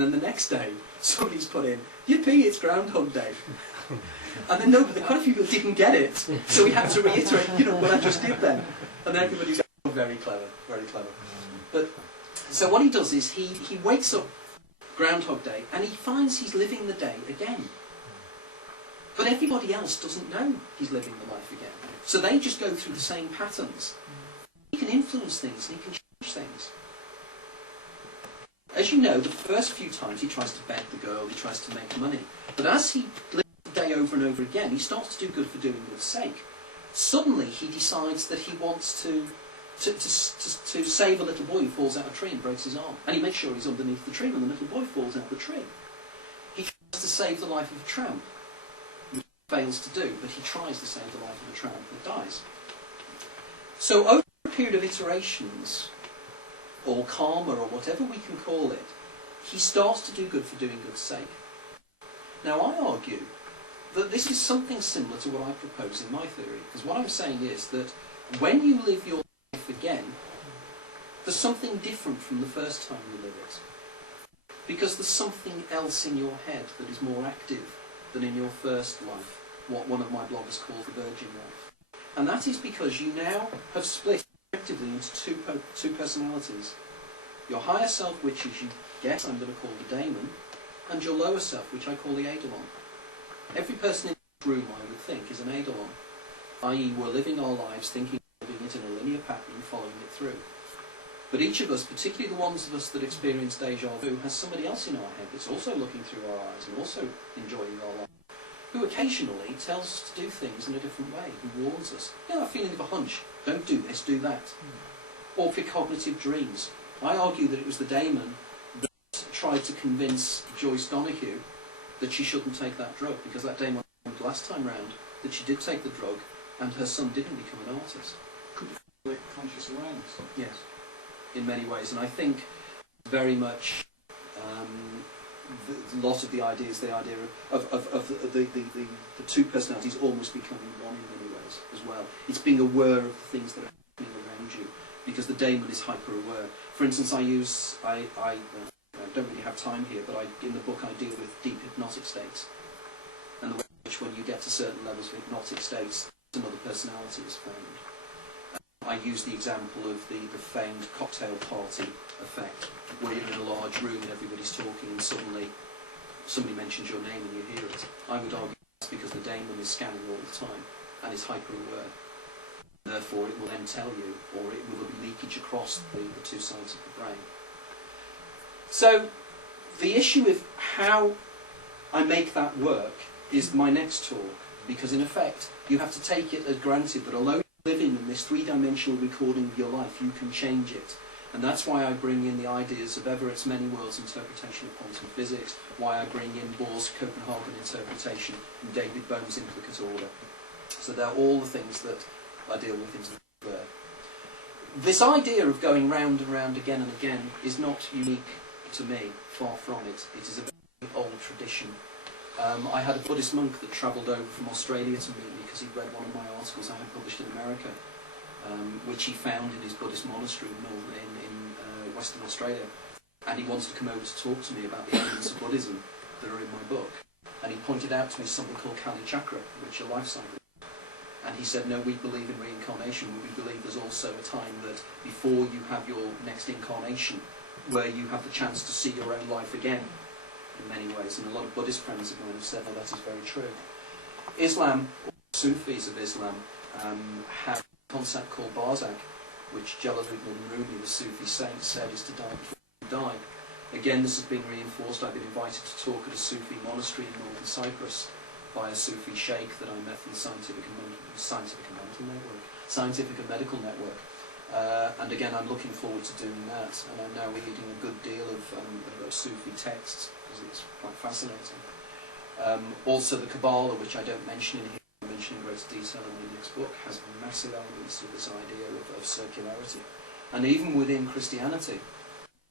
then the next day, somebody's put in, yippee, it's Groundhog Day. And then quite a few people didn't get it, so we had to reiterate, what I just did then. And then everybody's going, oh, very clever, very clever. But, so what he does is he wakes up Groundhog Day and he finds he's living the day again. But everybody else doesn't know he's living the life again. So they just go through the same patterns. He can influence things and he can change things. As you know, the first few times he tries to bed the girl, he tries to make money. But as he lives the day over and over again, he starts to do good for doing good's sake. Suddenly he decides that he wants to save a little boy who falls out of a tree and breaks his arm. And he makes sure he's underneath the tree when the little boy falls out of the tree. He tries to save the life of a tramp, which he fails to do, but he tries to save the life of a tramp that dies. So over a period of iterations, or karma, or whatever we can call it, he starts to do good for doing good's sake. Now I argue that this is something similar to what I propose in my theory, because what I'm saying is that when you live your life again, there's something different from the first time you live it. Because there's something else in your head that is more active than in your first life, what one of my bloggers calls the virgin life. And that is because you now have split effectively into two personalities. Your higher self, which is you guess I'm going to call the daemon, and your lower self, which I call the eidolon. Every person in this room, I would think, is an eidolon, i.e. we're living our lives thinking of living it in a linear pattern and following it through. But each of us, particularly the ones of us that experience deja vu, has somebody else in our head that's also looking through our eyes and also enjoying our life, who occasionally tells us to do things in a different way, who warns us. That feeling of a hunch, don't do this, do that. Or precognitive dreams. I argue that it was the daemon that tried to convince Joyce Donoghue that she shouldn't take that drug, because that daemon last time round that she did take the drug and her son didn't become an artist. Could you call it conscious awareness? Yes, in many ways. And I think very much a lot of the ideas, the idea of the two personalities almost becoming one in many ways as well. It's being aware of the things that are happening around you, because the daemon is hyper-aware. For instance, I don't really have time here, but in the book I deal with deep hypnotic states, and the way in which when you get to certain levels of hypnotic states, another personality is found. I use the example of the famed cocktail party effect, where you're in a large room and everybody's talking and suddenly somebody mentions your name and you hear it. I would argue that's because the daemon is scanning all the time and is hyper-aware. Therefore it will then tell you, or it will be leakage across the two sides of the brain. So the issue of how I make that work is my next talk, because in effect you have to take it as granted that although you're living in this three-dimensional recording of your life, you can change it. And that's why I bring in the ideas of Everett's many worlds interpretation of quantum physics, why I bring in Bohr's Copenhagen interpretation and David Bohm's implicate order. So they're all the things that I deal with in there. This idea of going round and round again and again is not unique to me, far from it. It is a very old tradition. I had a Buddhist monk that travelled over from Australia to meet me because he'd read one of my articles I had published in America, which he found in his Buddhist monastery in Western Australia. And he wanted to come over to talk to me about the elements of Buddhism that are in my book. And he pointed out to me something called Kali Chakra, which are life cycles. And he said, no, we believe in reincarnation, but we believe there's also a time that before you have your next incarnation, where you have the chance to see your own life again, in many ways. And a lot of Buddhist friends of mine have said, oh, that is very true. Islam, or Sufis of Islam, have a concept called Barzakh, which Jalaluddin Rumi, the Sufi saint, said is to die before you die. Again, this has been reinforced. I've been invited to talk at a Sufi monastery in northern Cyprus by a Sufi sheikh that I met from the Scientific and Medical Network. And again, I'm looking forward to doing that, and I'm now reading a good deal of Sufi texts, because it's quite fascinating. Also the Kabbalah, which I don't mention in here, I mention in greater detail in my next book, has massive elements of this idea of circularity. And even within Christianity,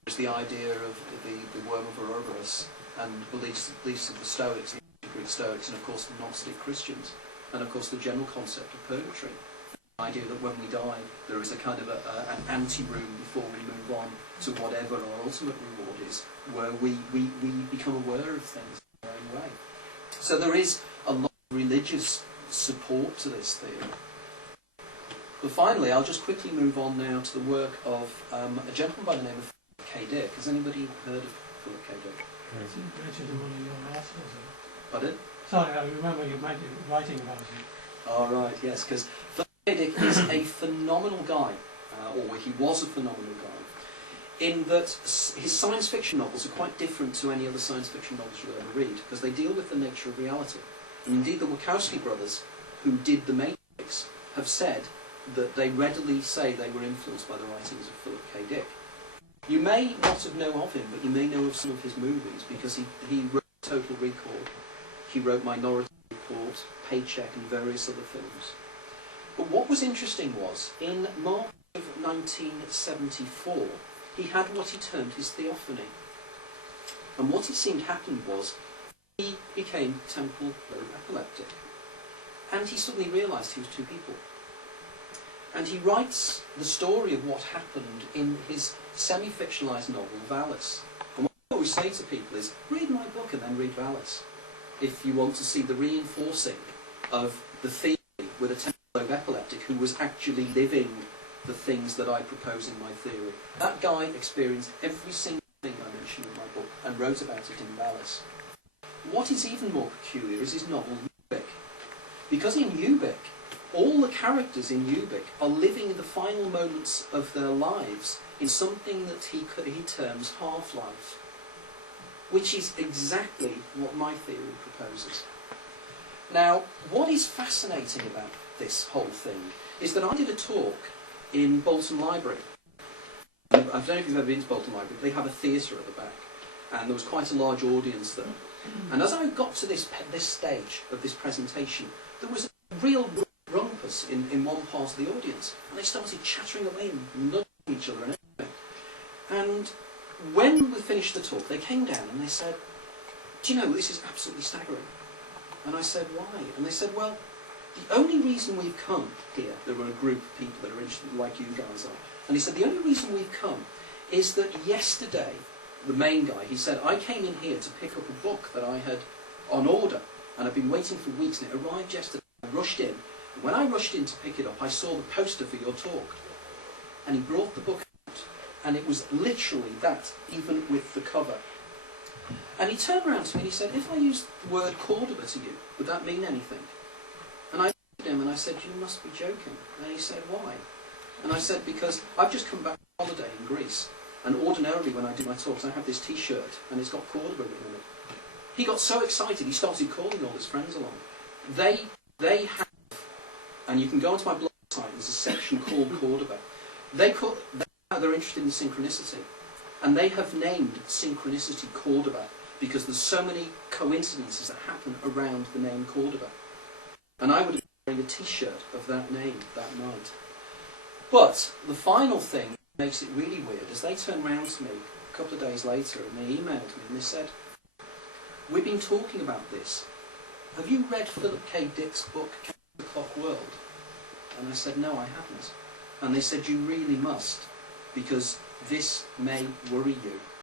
there's the idea of the worm of Ouroboros, and beliefs of the Stoics, the Greek Stoics, and of course the Gnostic Christians, and of course the general concept of purgatory. The idea that when we die, there is a kind of an ante-room before we move on to whatever our ultimate reward stories where we become aware of things in our own way. So there is a lot of religious support to this theory. But finally, I'll just quickly move on now to the work of a gentleman by the name of Philip K. Dick. Has anybody heard of Philip K. Dick? I think mentioned in one of your articles. Pardon? Sorry, I remember you writing about it. All right, yes, because Philip K. Dick is a phenomenal guy, or he was a phenomenal guy, in that his science fiction novels are quite different to any other science fiction novels you'll ever read, because they deal with the nature of reality. And indeed, the Wachowski brothers, who did The Matrix, have said that they readily say they were influenced by the writings of Philip K. Dick. You may not have known of him, but you may know of some of his movies, because he wrote Total Recall, he wrote Minority Report, Paycheck, and various other films. But what was interesting was, in March of 1974, he had what he termed his theophany. And what it seemed happened was, he became temporal lobe epileptic. And he suddenly realised he was two people. And he writes the story of what happened in his semi-fictionalised novel, Valis. And what I always say to people is, read my book and then read Valis, if you want to see the reinforcing of the theory with a temporal lobe epileptic who was actually living the things that I propose in my theory. That guy experienced every single thing I mentioned in my book and wrote about it in Valis. What is even more peculiar is his novel, Ubik. Because in Ubik, all the characters in Ubik are living the final moments of their lives in something that he terms half-life, which is exactly what my theory proposes. Now, what is fascinating about this whole thing is that I did a talk in Bolton Library. I don't know if you've ever been to Bolton Library, but they have a theatre at the back, and there was quite a large audience there. And as I got to this stage of this presentation, there was a real rumpus in one part of the audience, and they started chattering away and nudging each other and everything. And when we finished the talk, they came down and they said, "Do you know, this is absolutely staggering." And I said, "Why?" And they said, "Well, the only reason we've come here," there were a group of people that are interested like you guys are, and he said, "The only reason we've come is that yesterday," the main guy, he said, "I came in here to pick up a book that I had on order, and I've been waiting for weeks, and it arrived yesterday. I rushed in, and when I rushed in to pick it up, I saw the poster for your talk." And he brought the book out, and it was literally that, even with the cover. And he turned around to me and he said, "If I used the word Cordoba to you, would that mean anything?" And I looked at him and I said, "You must be joking." And he said, "Why?" And I said, "Because I've just come back from holiday in Greece, and ordinarily when I do my talks I have this t-shirt and it's got Cordoba written on it." He got so excited he started calling all his friends along. They have, and you can go onto my blog site, there's a section called Cordoba. They're interested in synchronicity, and they have named synchronicity Cordoba because there's so many coincidences that happen around the name Cordoba. And I would have been wearing a t-shirt of that name that night. But the final thing that makes it really weird is they turned round to me a couple of days later and they emailed me and they said, "We've been talking about this. Have you read Philip K. Dick's book, The Clock World?" And I said, "No, I haven't." And they said, "You really must, because this may worry you."